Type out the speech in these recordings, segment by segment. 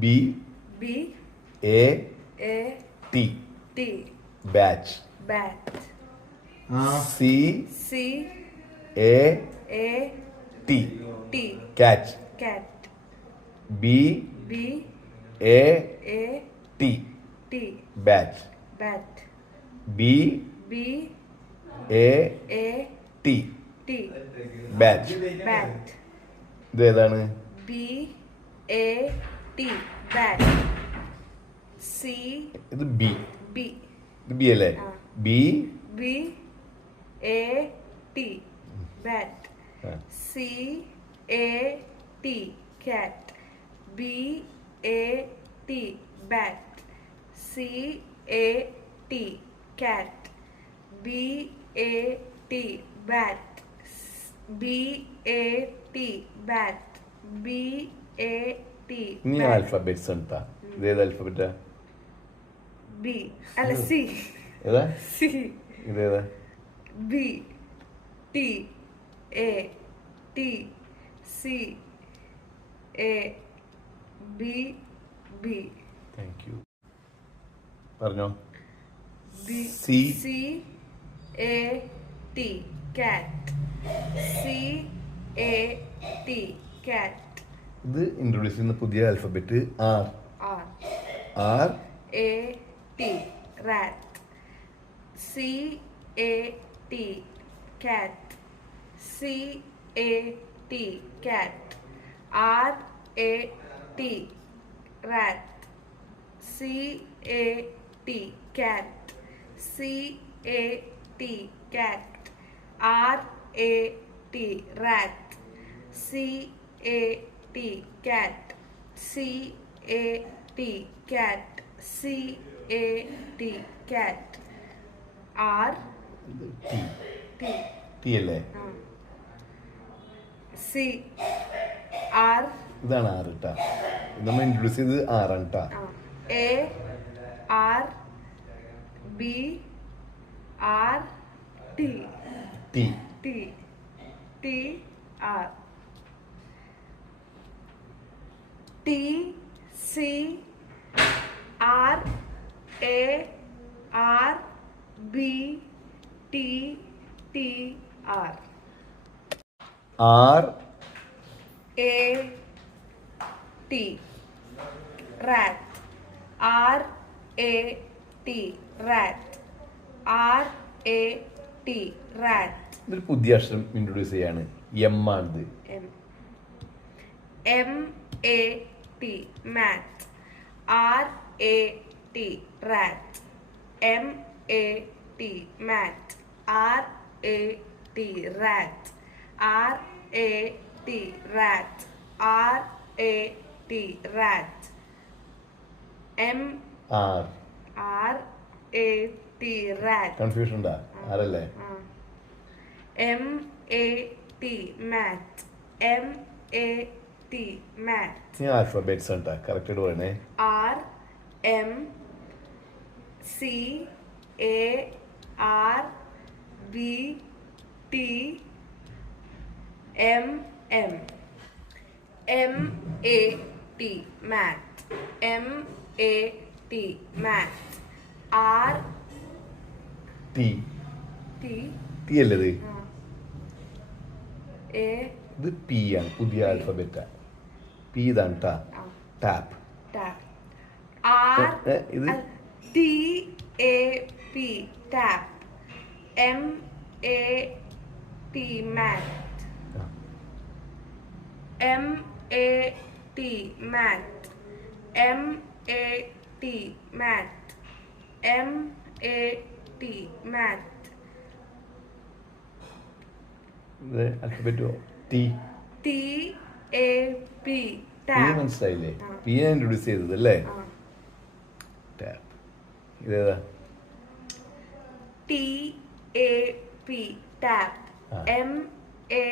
B B A A T. T. Batch. Bat. C C A A T. T. Catch. Cat. B B A A T. T. Batch. Bat. B B A A T. T. Batch. Bat. ഇത് ഏതാണ്? B A T. Bat. C ഇത് B. B ഇത് B അല്ലേ? B B A T. Bat. C A T. Cat. B A T. Bat. C A T. Cat. B A T. Bat. B A T. Bat. B A T. ഇനി Bat. Alphabets ഉണ്ടാ. ഇത് ഏത് ആൽഫബറ്റാ? B അല്ല C. ഏതാ? C ഇതേതാ? B T A T C A B B. Thank you. പറഞ്ഞോ. B C C A T. Cat. C A T. Cat. ഇത് introduce ചെയ്യുന്ന പുതിയ alphabet R. R R A T. Rat. C A T. Cat. C A T. Cat. R A T. Rat. C A T. Cat. C A T. Cat. R A T. Rat. C A T. Cat. C A T. Cat. C A T. Cat. R T. T. T അല്ലേ? C R ഇതാണ് R കേട്ടാ. നമ്മൾ introduce ചെയ്തത് ആറാണ് കേട്ടാ. A R B R T. T. T T R T C R A R B T T R R A T. Rat. R A T. Rat. R A T. Rat. ഇതൊരു പുതിയ അക്ഷരം introduce ചെയ്യാണ്. M ആണിത്. M M A T. Mat. R A T. Rat. M A T. Mat. R A T. Rat. R A T. Rat. R A T. Rat. M R. R A T. Rat. Confusion ഉണ്ടാ? ആരല്ലേ? M A T. Mat. M A T. Mat. ഈ alphabets ഉണ്ടാ. Correct പറയണേ. R M C A R B T M M. M A T. Mat. M A T. Mat. R T. T T അല്ലേ ഇത്? A ഇത് P ആണ്. പുതിയ ആൽഫബറ്റാ. P ഇതാണ് ട്ടാ. ടാപ്പ്. Tap. R ഇത് T A P. Tap. M A T. Mat. M A T. Mat. M A T. Mat. M A T. Mat. ഇത് alphabet T. T A P. P Tap. മനസ്സിലായില്ലേ? P introduce ചെയ്തത് അല്ലേ? Tap. ഇതേതാ? T A P. Tap. M A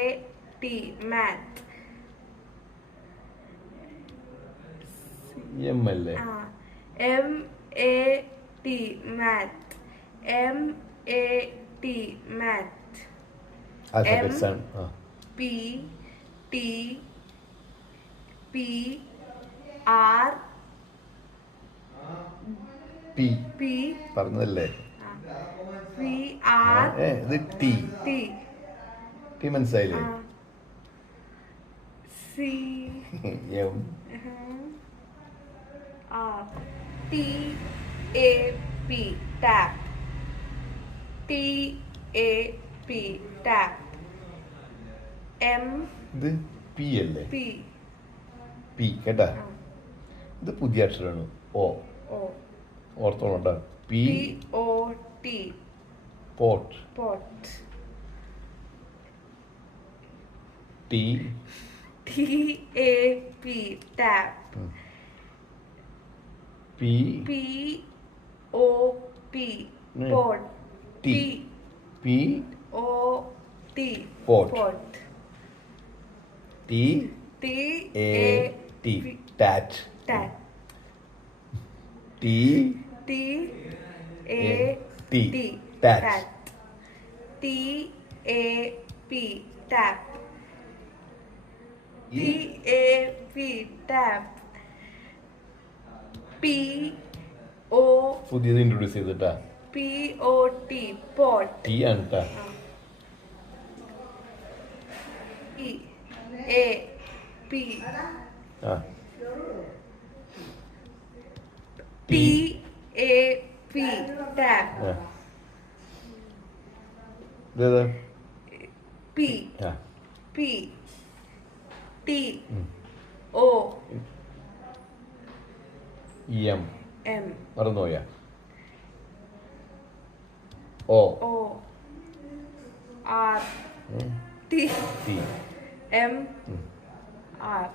T. Mat. M അല്ലേ? M A T. Mat. M A T. Mat. Alphabets ആണ്. P T P R P P പറഞ്ഞതല്ലേ. P R ഇത് T. T T മനസ്സിലായില്ലേ? C M R T A P tap T A P tap M ഇത് P അല്ലേ? P P കേട്ടാ. ഇത് പുതിയ അക്ഷരമാണ്. ഓ O ഓർത്തോളണ്ട. P P O T pot. pot T T A P tap P P O P pot T T P O T Pot. pot T T A A T P tat. tap T T A T T tat. tat T A P tap T A P tap P O പുതിയത് introduce ചെയ്തിട്ടാ. P O T pot T ആണ് കേട്ടാ. E A P ആ T A P tap ആ. ഇതേതാ? P ആ P T ഉം. O M M മറന്നുപോയാ? ഓ O R T T M ഉം. R